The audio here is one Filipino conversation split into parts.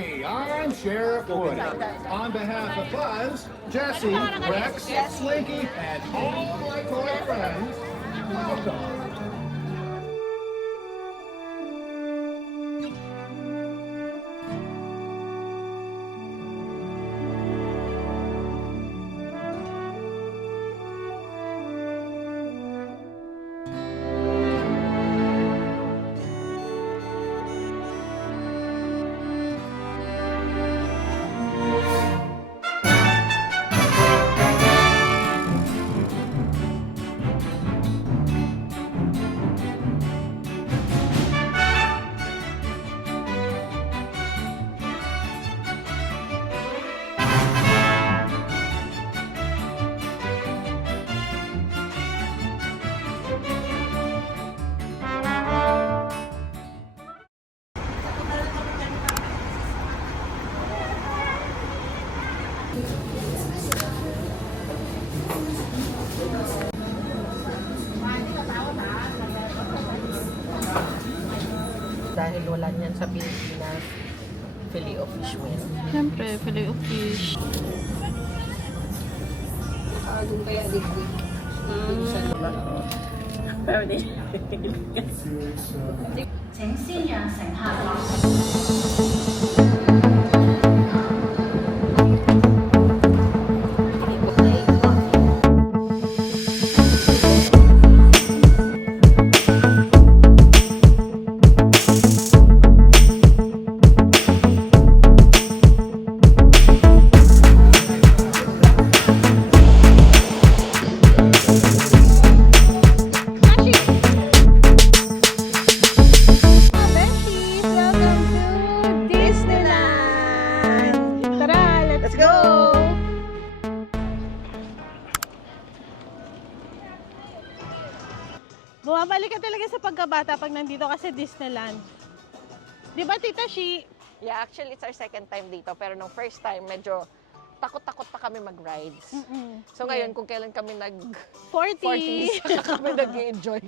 Hey, I'm Sheriff Wood. On behalf of Buzz, Jesse, Rex, Slinky, and all my toy friends, welcome. Dahil wala niyan sa Pilipinas, filet of fish meal. Siyempre, filet of fish. Doon kaya liquid. Pero di. 请先讓乘客落。 Besties, welcome to Disneyland! Tara, let's go! Bumabalik ka talaga sa pagkabata pag nandito ka sa Disneyland. Di ba, Tita Shi? Yeah, actually, it's our second time dito. Pero nung first time, medyo takot-takot pa kami mag-rides. So ngayon, kung kailan kami 40! 40s, kami nag-enjoy.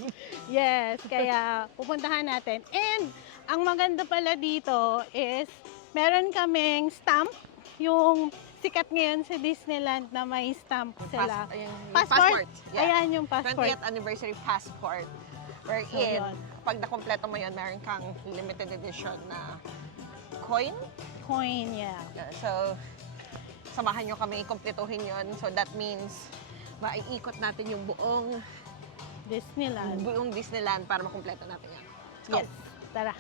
Yes, kaya pupuntahan natin. And ang maganda pala dito is meron kaming stamp, yung sikat ngayon sa Disneyland na may stamp sila. Passport? Yeah. Ayan yung passport. 20th anniversary passport. Wherein, So, yun. pag nakompleto mo yun, meron kang limited edition na coin. Coin, yeah. Yeah, so, samahan nyo kami kumpletuhin yun. So that means, maiikot natin yung buong Disneyland. para makumpleto natin yan. Let's go. Yes, tara.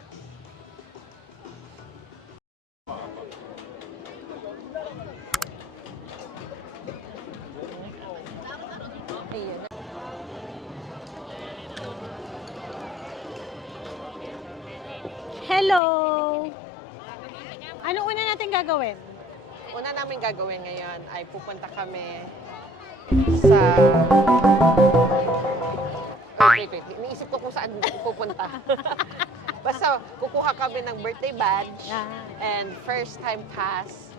Ayun. Hello! Ano una natin gagawin? Una namin gagawin ngayon ay pupunta kami sa... Wait. Iniisip ko kung saan pupunta. Basta kukuha kami ng birthday badge and first time pass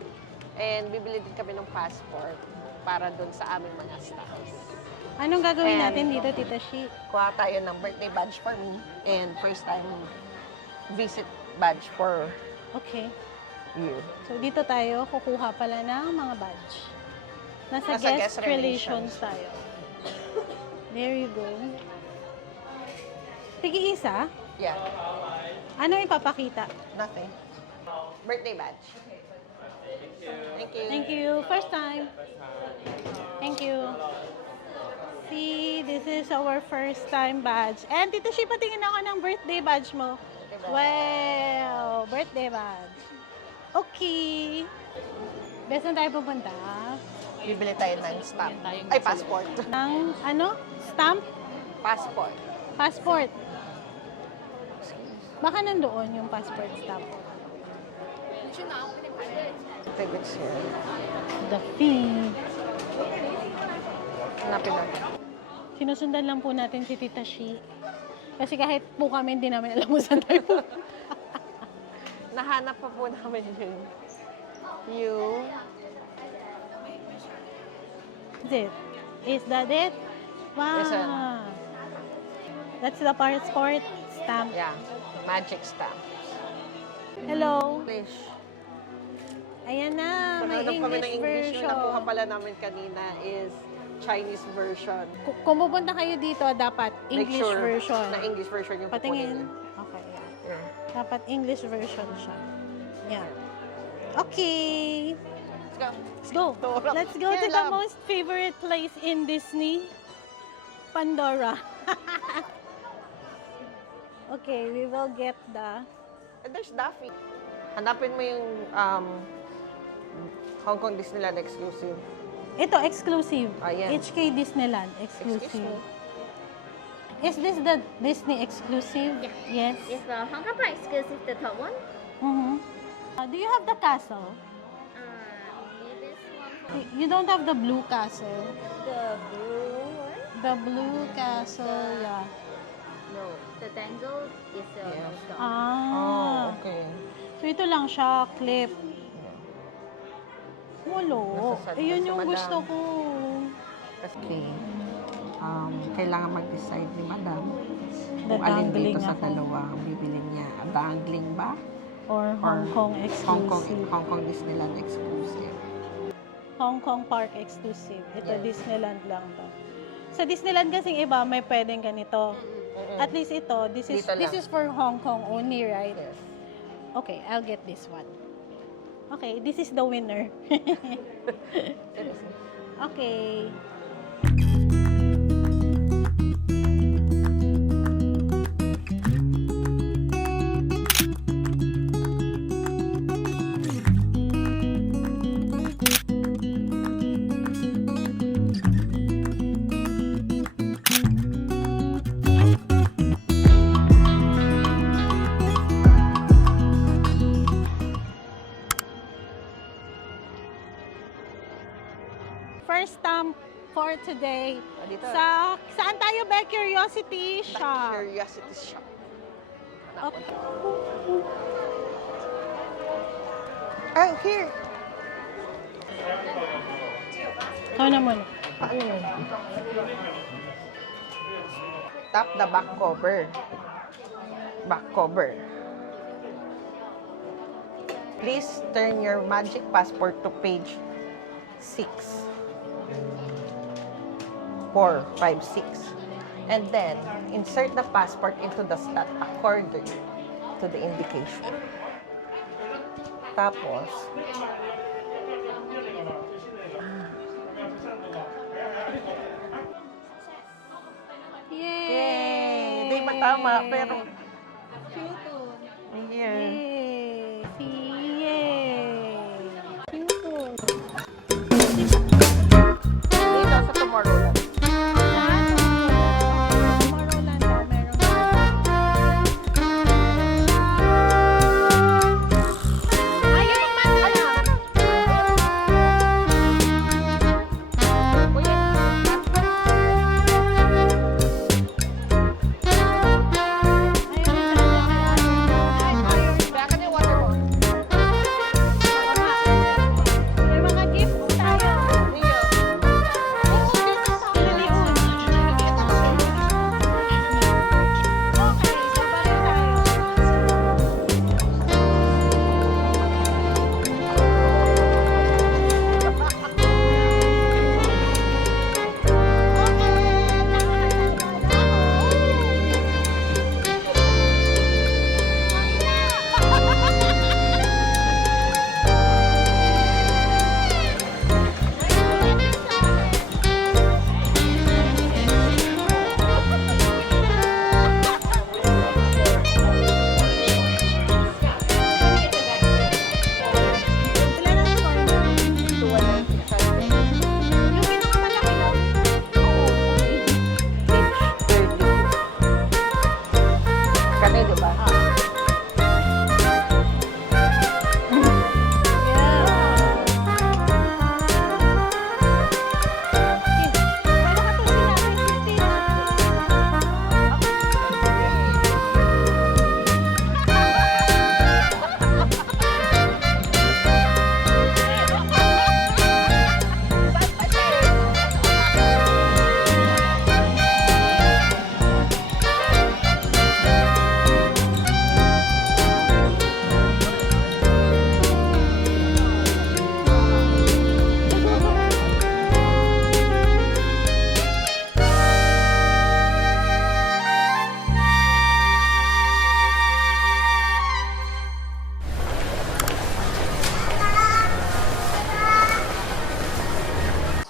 and bibili din kami ng passport para dun sa aming mga staffs. Anong gagawin And- natin dito, Tita Shi? Kuha tayo ng birthday badge for me and first time visit badge for Okay. you. So dito tayo kukuha pala ng mga badge. Nasa Nasa guest, guest relations relations. tayo. There you go. Tigi-isa? Yeah, Ano ipapakita? nothing. Birthday badge. Thank you. Thank you. First time. Thank you. See, this is our first time badge. And Tita Shi, patingin ako ng birthday badge mo. Wow! Birthday badge. Okay. Best na tayo pupunta. Bibili tayo ng stamp. Ay, passport. Ng ano? Stamp? Passport. Passport. Baka nandoon yung passport stamp. Tickets here. The fee. Hanapin natin. Sinusundan lang po natin si Tita Shi. Kasi kahit po kami, hindi namin alam kung saan tayo po. Nahanap pa po namin yun. You. Is it? Is that it? Wow. Yes, sir. That's the passport stamp. Yeah. Magic stamp. Hello. English. Ayan na, may Naghanap kami ng English English. version. Yung nakuha pala namin kanina is Chinese version. Kung pupunta kayo dito, dapat Make English sure version. na English version yung Patingin. kukunin. Okay, yan. Yeah. Dapat English version siya. Yan. Okay. Let's go. Let's go. Let's go to Yeah, the love. most favorite place in Disney. Pandora. Okay, we will get the... And there's Daffy. Hanapin mo yung Hong Kong Disneyland exclusive. Ito, exclusive. Ayan. HK Disneyland, Excuse exclusive. me. Is this the Disney exclusive? Yeah. Yes. It's the Hong Kong Park exclusive, the top one. Mm-hmm. Do you have the castle? Only this one. You don't have the blue castle. The blue one? The blue castle, yeah. No. The dangle is a Yes. no stop. Ah. okay. So ito lang siya, clip. Walo. Nasasad Ayun na si yung Madam. gusto ko. Okay. Kailangan mag-decide ni Madam kung alin Dadangling dito sa ako. dalawa ang bibili niya. Dangling ba? Or Hong Kong exclusive. Hong Kong Disneyland exclusive. Hong Kong Park exclusive. Ito, Yes. Disneyland lang to. Sa Disneyland kasing iba, may pwedeng ganito. At least ito, this is Dito lang. this is for Hong Kong only, right? Yes. Okay, I'll get this one. Okay, this is the winner. Okay. First stop for today. Dito. Saan tayo ba? Curiosity Shop. Curiosity Shop. Okay. Oh, here. Ikaw na muna. Paano yun? Tap the back cover. Back cover. Please turn your magic passport to page 6. 4, 5, 6. And then, insert the passport into the slot according to the indication. Tapos, Yay! yay! Hindi matama, pero... Yeah. Yay! See, yay! Cute. Dito sa Tomorrowland. Tomorrowland daw, meron. Ayaw magmana!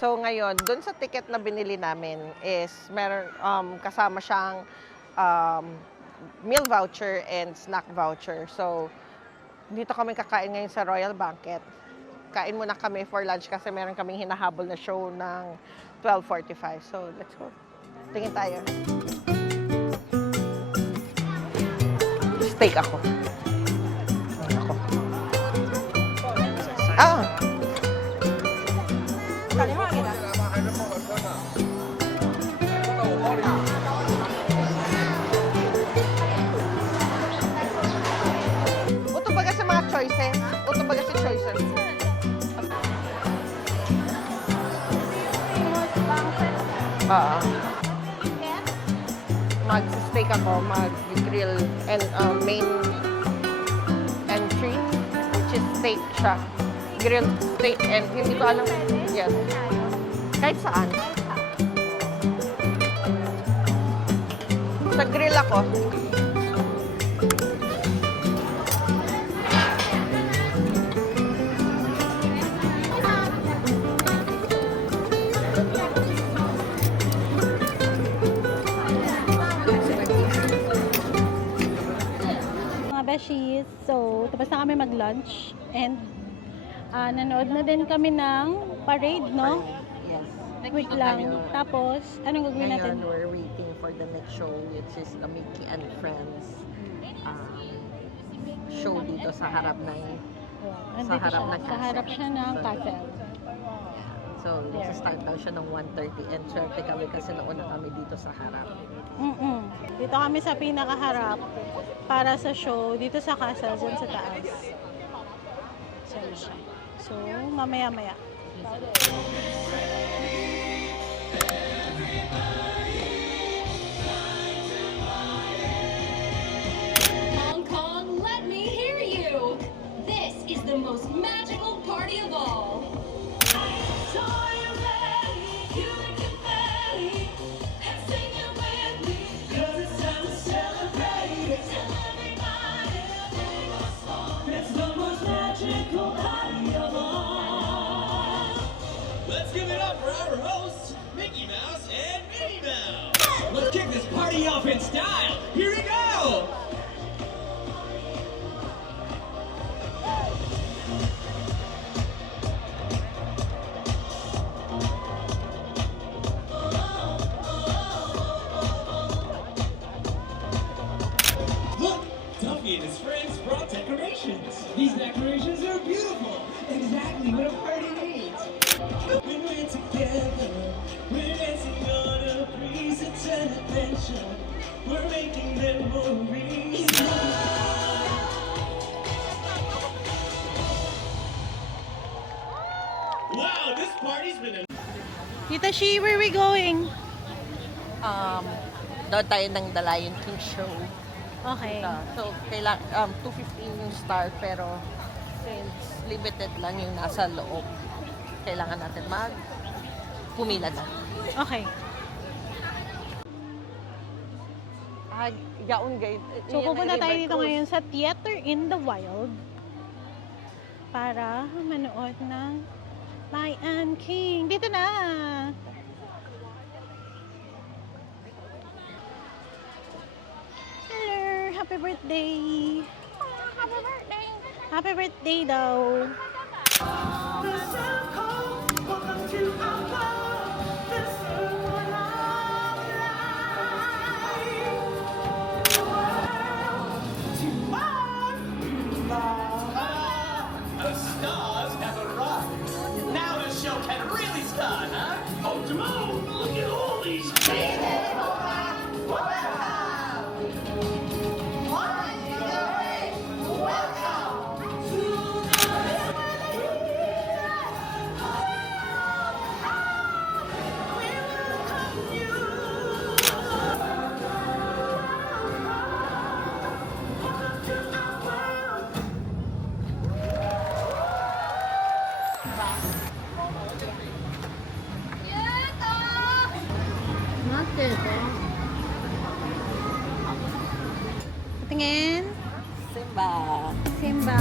So ngayon, dun sa ticket na binili namin is meron kasama siyang meal voucher and snack voucher. So dito kami kakain ngayon sa Royal Banquet. Kain muna kami for lunch kasi meron kaming hinahabol na show ng 12:45. So let's go. Tingin tayo. Steak ako. Ako. Ah! Uto baga sa mga choices. Uto baga sa choices. Mag-steak ako, mag-grill, and main entry, which is steak siya. Grilled steak, and hindi ko alam, yes. Kahit saan. Sa grill ako. Mga beshies, so tapos na kami mag-lunch and nanood na din kami ng parade, no? Yes. Wait lang. Tapos, anong gagawin natin? Ngayon, we're waiting for the next show, which is the Mickey and Friends show dito sa harap ng Nandito harap siya. ng Sa harap siya ng castle. So, start daw siya ng 1:30 and swerte kami kasi nauna kami dito sa harap. Dito kami sa pinakaharap para sa show dito sa castle, dyan sa taas. So, mamaya-maya. Hong Kong, let me hear you! This is the most magical party of all. So are you ready? You and confetti, and sing it with me, 'cause it's time to celebrate. Tell everybody, it's the most magical party of all. Let's give it up for our hosts, Mickey Mouse and Minnie Mouse. Let's kick this party off in style. Here we go. Look, Duffy and his friends brought decorations. These decorations are beautiful. Exactly what a party needs. When we're together, we're dancing on a breeze. It's an adventure. We're making memories. Wow, this party's been a Tita Shi, where are we going? Doon tayo ng The Lion King show. Okay. So, 2:15 yung start, pero since limited lang yung nasa loob, kailangan natin pumila na. Okay. Yaon guys. So, pupunta tayo dito ngayon sa Theater in the Wild para manood ng Lion King. Dito na! Hello! Happy birthday! Happy birthday! Happy birthday daw! The stars have arrived. Now the show can really start, huh? Oh, Timon, look at all these people. Tingin. Simba. Simba.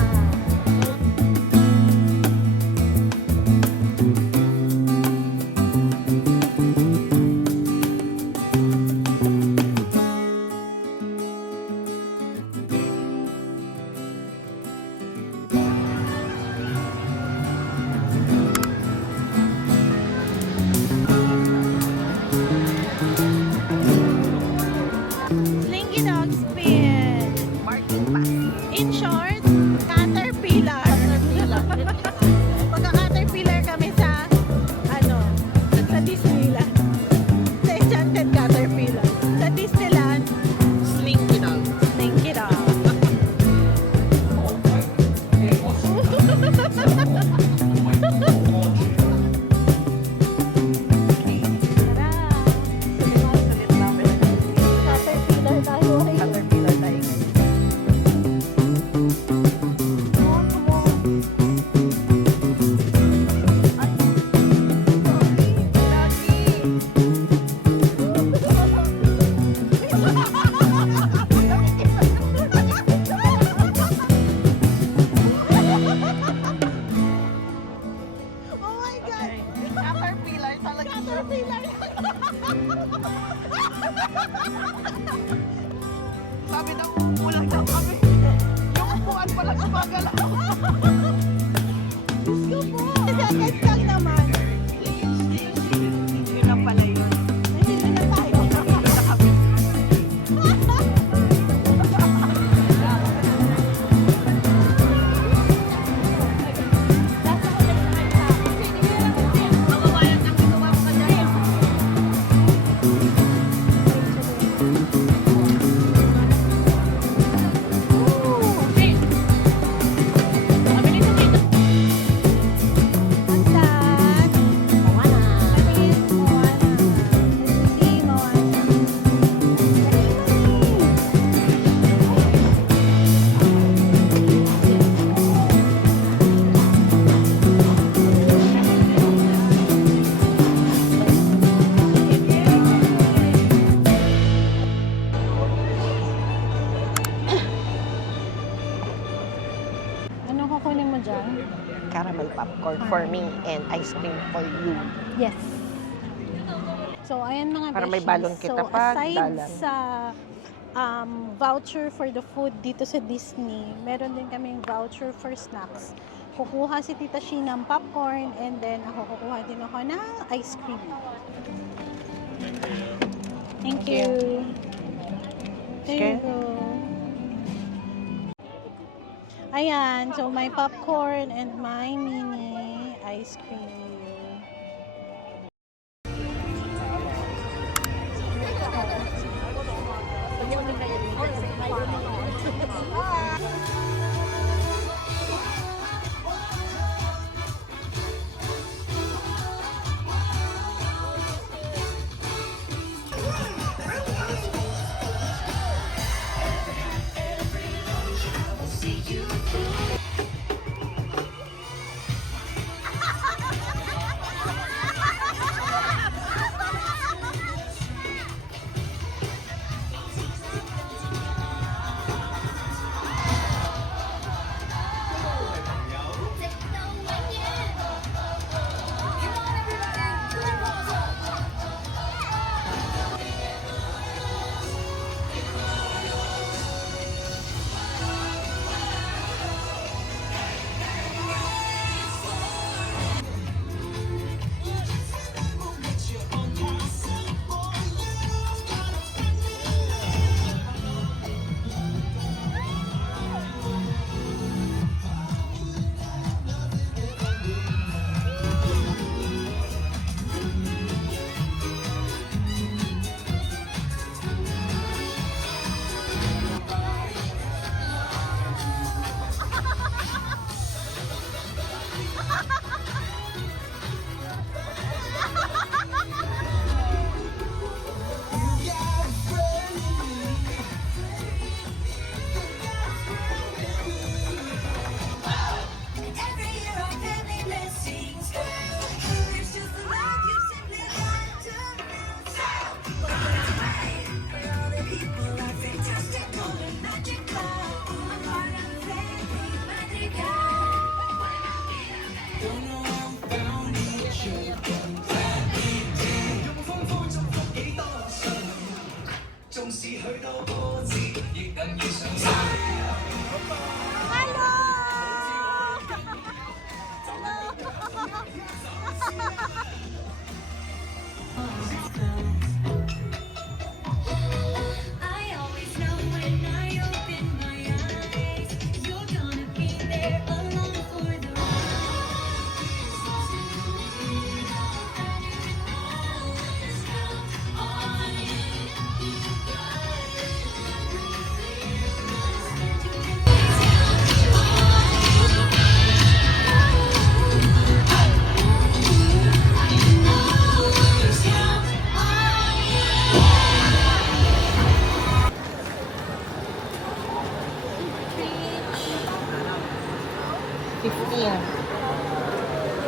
dyan? Caramel popcorn for me and ice cream for you. Yes. So, ayan mga Para may beshies. balon kita So, pag aside dalan. sa voucher for the food dito sa Disney, meron din kaming voucher for snacks. Kukuha si Tita Shi ng popcorn and then ako kukuha din ako ng ice cream. Thank you. There you go. Ayan, so my popcorn and my mini ice cream. I always know when I open my eyes, you're gonna be there along for the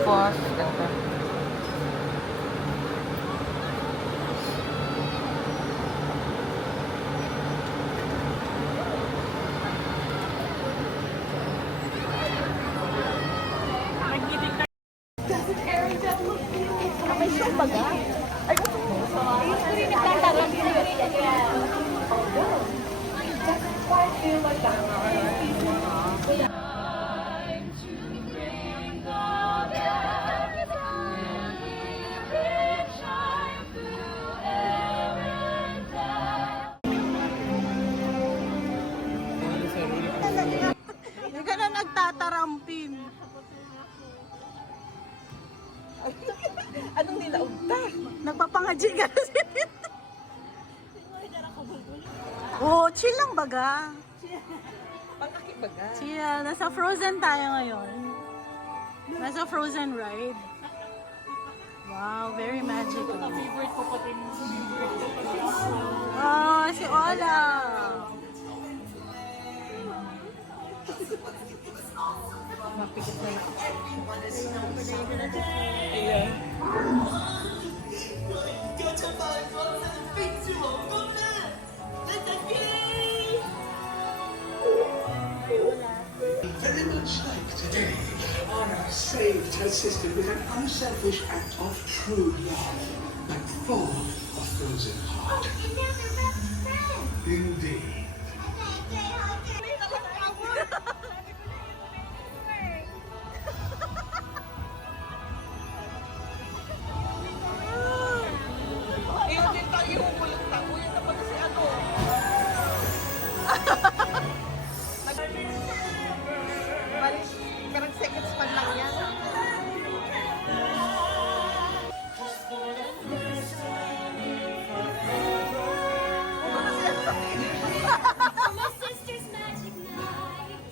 Pause. Ganda. Hindi ka na nagtatarampin. Anong nilaog ka? Nagpapangadji ka na si Tito. Oh, chill lang baga. Pangkakibaga. Chill. Nasa Frozen tayo ngayon. Nasa Frozen ride. Wow, very magical. Favorite ko pa din. Oh, si Ola. Mapikit na lang. Very much like today. saved her sister with an unselfish act of true love, but full of frozen heart. Indeed. Parang seconds pa lang yan. My sister's magic night.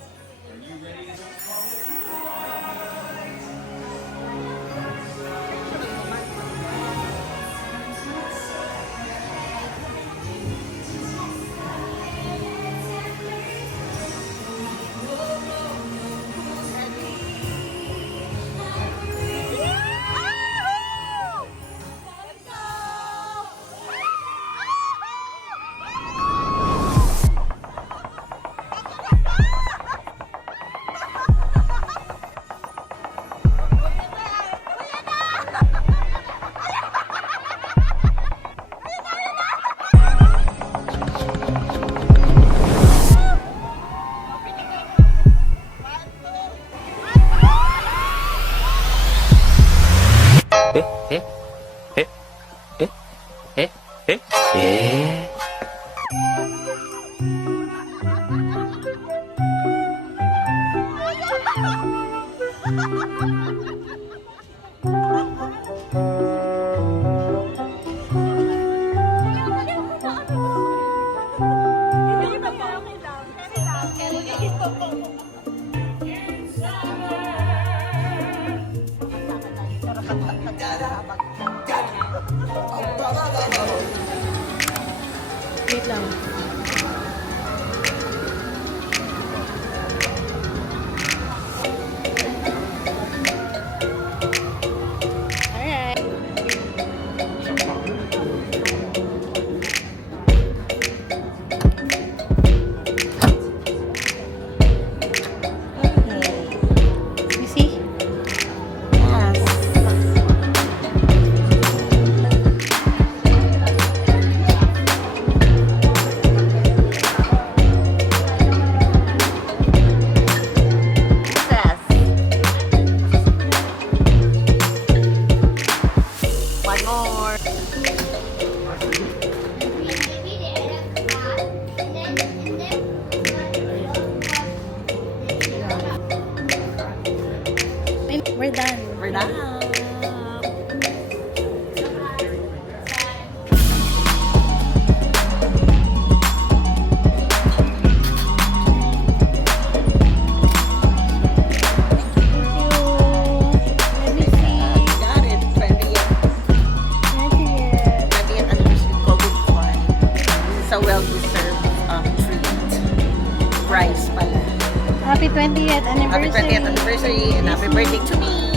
Wait lang. Alright. You see? Yes. One more. We're done. We're done. Let me see. Got it. 20th. 20th anniversary COVID fun. This is a well-deserved treat. Prize pala. Happy 20th Happy anniversary. 20th anniversary and happy birthday to me.